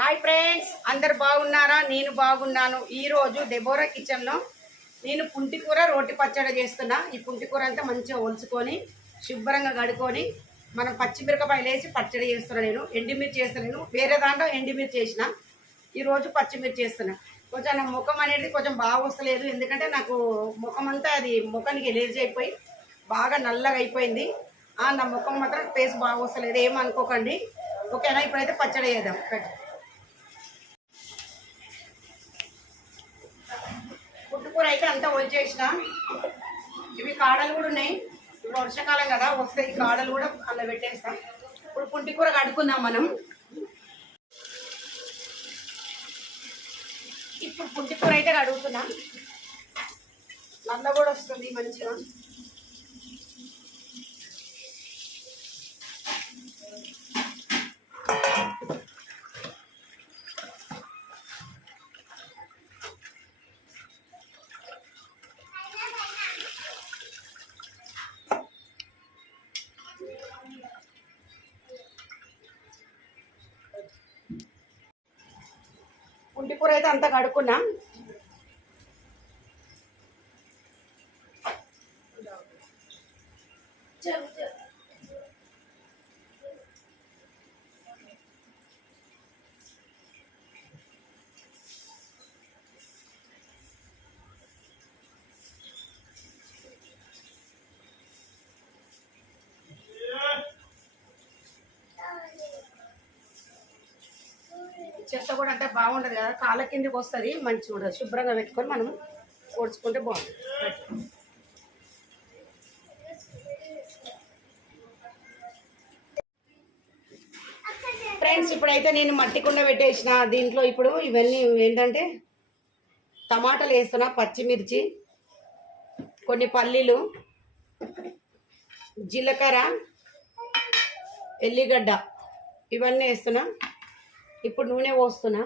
Hi friends అందరు బాగున్నారా? నేను బాగున్నాను. ఈరోజు డెబోరా కిచెన్లో నేను పుంటికూర రోటి పచ్చడి చేస్తున్నా. ఈ పుంటికూర అంతా మంచిగా ఒలుచుకొని శుభ్రంగా కడుకొని మనం పచ్చిమిరపకాయలు వేసి పచ్చడి చేస్తున్నా నేను. ఎండిమిర్చి చేస్తున్నా నేను. వేరే దాంట్లో ఎండిమిర్చి చేసిన ఈరోజు పచ్చిమిర్చి చేస్తున్నా. కొంచెం నా ముఖం అనేది కొంచెం బాగా వస్తలేదు. ఎందుకంటే నాకు ముఖం అంతా అది ముఖానికి ఎలర్జీ అయిపోయి బాగా నల్లగా అయిపోయింది. ఆ, నా ముఖం మాత్రం ఫేస్ బాగా వస్తలేదు. ఏమనుకోకండి ఓకేనా? ఇప్పుడైతే పచ్చడి చేద్దాం. కూర అయితే అంతా ఒలిచేసిన ఇవి కాడలు కూడా ఉన్నాయి. ఇప్పుడు వర్షాకాలం కదా వస్తాయి ఈ కాడలు కూడా అలా పెట్టేస్తాం. ఇప్పుడు పుంటికూర కడుక్కుందాం మనం. ఇప్పుడు పుంటికూర అయితే కడుగుతున్నాం. నల్ల కూడా వస్తుంది మంచిగా. కూర అయితే అంతా కడుక్కున్నా. చెత్త కూడా అంటే బాగుండదు కదా కాళ్ళ కిందకి వస్తుంది మంచిగా ఉండదు. శుభ్రంగా పెట్టుకొని మనం ఓడ్చుకుంటే బాగుంటుంది. ఫ్రెండ్స్ ఇప్పుడైతే నేను మట్టి కుండ పెట్టేసిన. దీంట్లో ఇప్పుడు ఇవన్నీ ఏంటంటే టమాటాలు వేస్తున్నా పచ్చిమిర్చి కొన్ని పల్లీలు జీలకర్ర ఎల్లిగడ్డ ఇవన్నీ వేస్తున్నా. ఇప్పుడు నూనె పోస్తున్నా.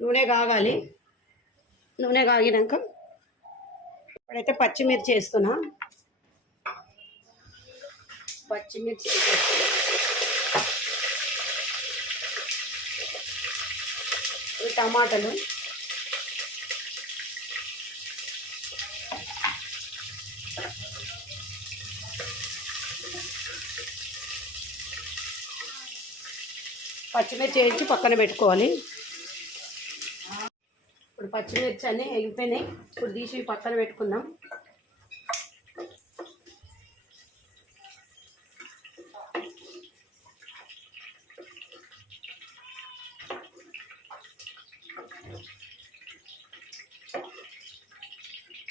నూనె కాగాలి. నూనె కాగినాక ఇప్పుడైతే పచ్చిమిర్చి వేస్తున్నా. పచ్చిమిర్చి ఈ టమాటాలు. పచ్చిమిర్చి వేయించి పక్కన పెట్టుకోవాలి. ఇప్పుడు పచ్చిమిర్చి అన్నీ వెళ్ళిపోయినాయి ఇప్పుడు తీసి పక్కన పెట్టుకుందాం.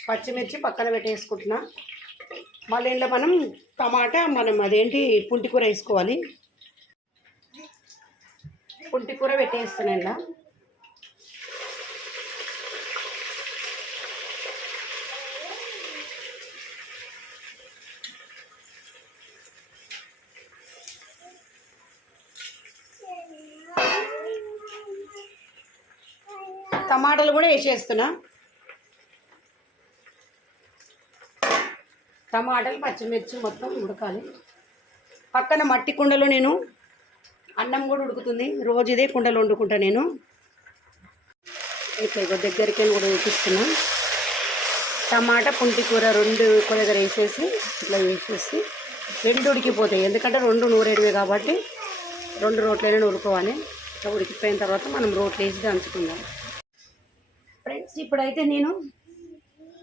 పచ్చిమిర్చి పక్కన పెట్టేసుకుంటున్నా. మళ్ళీ ఇంట్లో మనం టమాటా మనం అదేంటి పుంటికూర వేసుకోవాలి. పుంటి కూర పెట్టేస్తాను టమాటాలు కూడా వేసేస్తున్నా. టమాటాలు పచ్చిమిర్చి మొత్తం ఉడకాలి. పక్కన మట్టి కుండలో నేను అన్నం కూడా ఉడుకుతుంది. రోజు ఇదే కుండలు వండుకుంటా నేను. ఇట్లా ఇగో దగ్గరికి కూడా చూపిస్తున్నా టమాటా పుంటి కూర రెండు కూర వేసేసి ఇట్లా వేసేసి రెండు ఉడికిపోతాయి. ఎందుకంటే రెండు నూరేడివే కాబట్టి రెండు రోట్లైనా ఉడుకోవాలి ఇట్లా ఉడికిపోయిన తర్వాత మనం రోట్లు వేసి దంచుకుందాం. ఫ్రెండ్స్ ఇప్పుడైతే నేను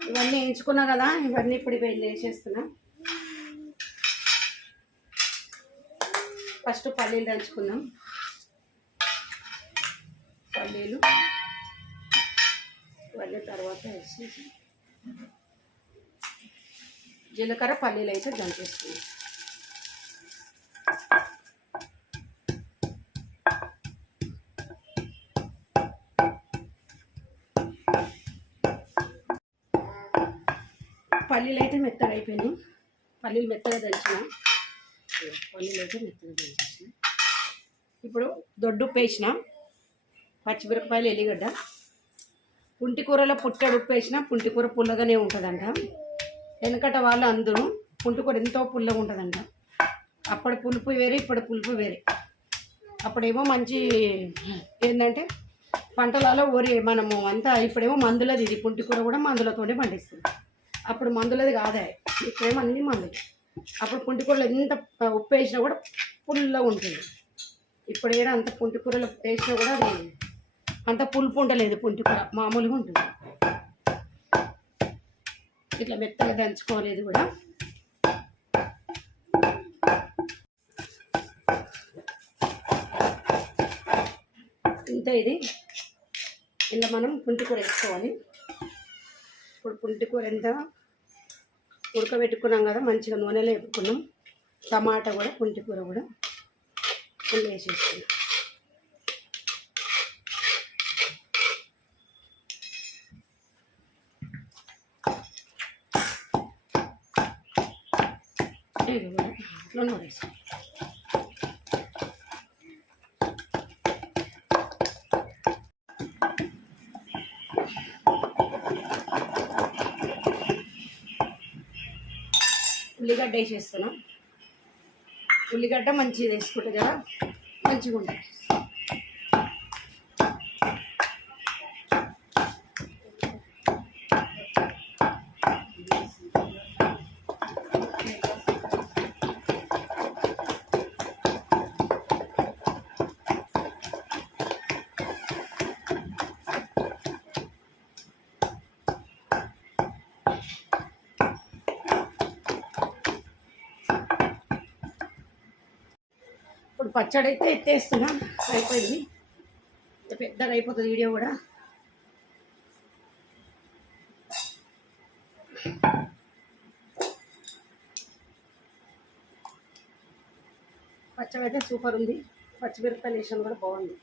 ఇవన్నీ వేయించుకున్నా కదా ఇవన్నీ ఇప్పుడు వేసేస్తున్నా. ఫస్ట్ పల్లీలు దంచుకుందాం. పల్లీలు. ఇవన్నీ తర్వాత వేసేసి జీలకర్ర పల్లీలు అయితే దంచేసుకున్నాం పల్లీలు అయితే మెత్తగా అయిపోయినాయి. పల్లీలు మెత్తగా దంచిన. పల్లీలు అయితే మెత్తగా ఇప్పుడు దొడ్డు ఉప్పు వేసిన పచ్చిమిరపకాయలు ఎల్లిగడ్డ. పుంటికూరలో పుట్టడు ఉప్పు వేసిన పుంటికూర పుల్లగానే ఉంటుందంట. వెనకట వాళ్ళు అందరూ పుంటికూర ఎంతో పుల్లగా ఉంటుందంట. అప్పటి పులుపు వేరే ఇప్పటి పులుపు వేరే. అప్పుడేమో మంచి ఏంటంటే పంటలలో వరి మనము అంతా ఇప్పుడేమో మందులది ఇది. పుంటికూర కూడా మందులతోనే పండిస్తుంది అప్పుడు మందులది కాదే ఇప్పుడేమో అన్ని మందులు. అప్పుడు పుంటికూరలో ఎంత ఉప్పు వేసినా కూడా పుల్లగా ఉంటుంది. ఇప్పుడు ఏడా అంత పుంటికూరలో వేసినా కూడా అది అంత పులుపు ఉండలేదు పుంటికూర మామూలుగా ఉంటుంది. ఇట్లా మెత్తగా దంచుకోలేదు కూడా. ఇంత ఇది. ఇలా మనం పుంటికూర వేసుకోవాలి. ఇప్పుడు పుంటికూర ఎంత ఉడకబెట్టుకున్నాం కదా మంచిగా నూనెలో వేపుకున్నాం టమాటా కూడా పుంటికూర కూడా ఫుల్ వేసేసుకున్నాం ఇది కూడా ఇట్లా నూరేసి ఉల్లిగడ్డ వేసేస్తున్నాం ఉల్లిగడ్డ మంచిగా వేసుకుంటుంది కదా మంచిగా ఉంటుంది పచ్చడి అయితే ఎత్తేస్తున్నాం. అయిపోయింది ఇంత పెద్దగా అయిపోతుంది వీడియో కూడా. పచ్చడి అయితే సూపర్ ఉంది. పచ్చిమిరపకాయలు వేసాను కూడా బాగుంది.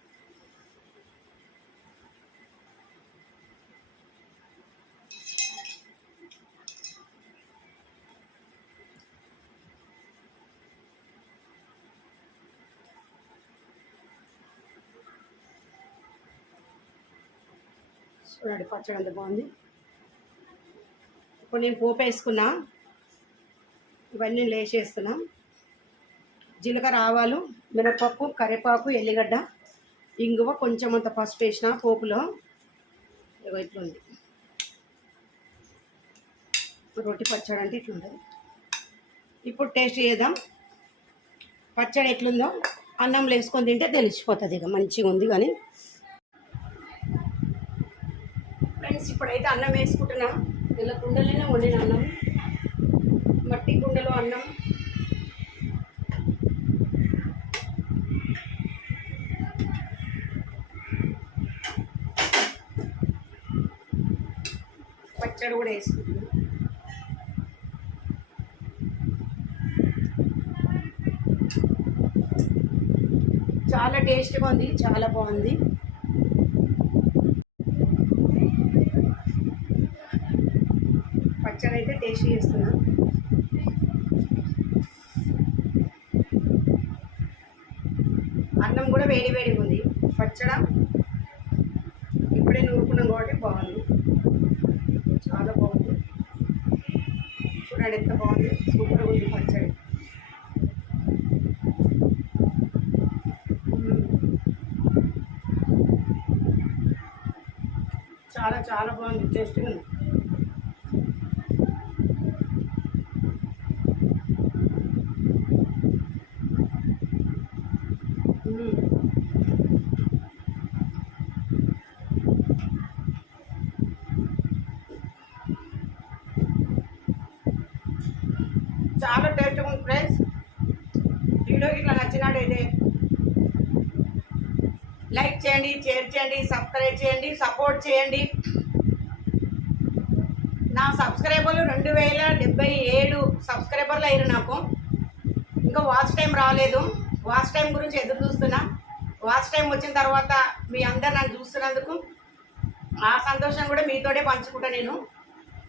చూడండి పచ్చడి అంత బాగుంది. ఇప్పుడు నేను పోపు వేసుకున్నా. ఇవన్నీ లేచేస్తున్నా జీలకర్ర ఆవాలు మినపప్పు కరివేపాకు ఎల్లిగడ్డ ఇంగువ కొంచెం అంత పసుపు వేసిన పోపులో. ఇగో ఇట్లుంది రొట్టి పచ్చడి అంటే ఇట్లుంటుంది ఇప్పుడు టేస్ట్ చేద్దాం. పచ్చడి ఎట్లుందో అన్నంలో వేసుకొని తింటే తెలిసిపోతుంది ఇక మంచిగా ఉంది కానీ. ఫ్రెండ్స్ ఇప్పుడైతే అన్నం వేసుకుంటున్నా. ఇలా కుండలోనే వండిన అన్నం. మట్టి కుండలో అన్నం. పచ్చడి కూడా వేసుకుంటున్నాను చాలా టేస్ట్గా ఉంది చాలా బాగుంది పచ్చడి అయితే టేస్ట్ చేస్తున్నా. అన్నం కూడా వేడి వేడిగా ఉంది. పచ్చడ ఇప్పుడే నూరుకున్నాం కాబట్టి బాగుంది. చాలా బాగుంది. చూడండి ఎంత బాగుంది. సూపర్గా ఉంది పచ్చడి. చాలా చాలా బాగుంది. టేస్ట్గా ఉంది. చాలా టేస్ట్గా ఉంది ఫ్రెండ్స్. వీడియోకి ఇట్లా నచ్చినట్టయితే లైక్ చేయండి షేర్ చేయండి సబ్స్క్రైబ్ చేయండి సపోర్ట్ చేయండి. నా సబ్స్క్రైబర్లు రెండు వేల డెబ్బై ఏడు సబ్స్క్రైబర్లు అయ్యారు నాకు. ఇంకా వాచ్ టైం రాలేదు. వాచ్ టైం గురించి ఎదురు చూస్తున్నా. వాచ్ టైం వచ్చిన తర్వాత మీ అందరు నన్ను చూస్తున్నందుకు ఆ సంతోషం కూడా మీతోనే పంచుకుంటా నేను.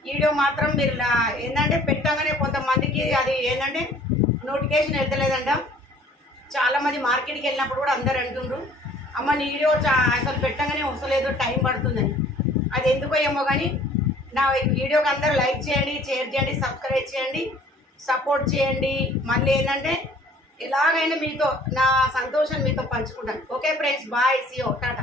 వీడియో మాత్రం మీరు ఏంటంటే పెట్టగానే కొంతమందికి అది ఏంటంటే నోటిఫికేషన్ వెళ్తలేదంట. చాలామంది మార్కెట్కి వెళ్ళినప్పుడు కూడా అందరు అంటుండ్రు అమ్మ నీ వీడియో చా- అసలు పెట్టగానే వస్తలేదు టైం పడుతుందని. అది ఎందుకో ఏమో కానీ నా వీడియోకి అందరూ లైక్ చేయండి షేర్ చేయండి సబ్స్క్రైబ్ చేయండి సపోర్ట్ చేయండి. మళ్ళీ ఏంటంటే ఎలాగైనా మీతో నా సంతోషం మీతో పంచుకుంటాను. Okay friends bye సియో Tata.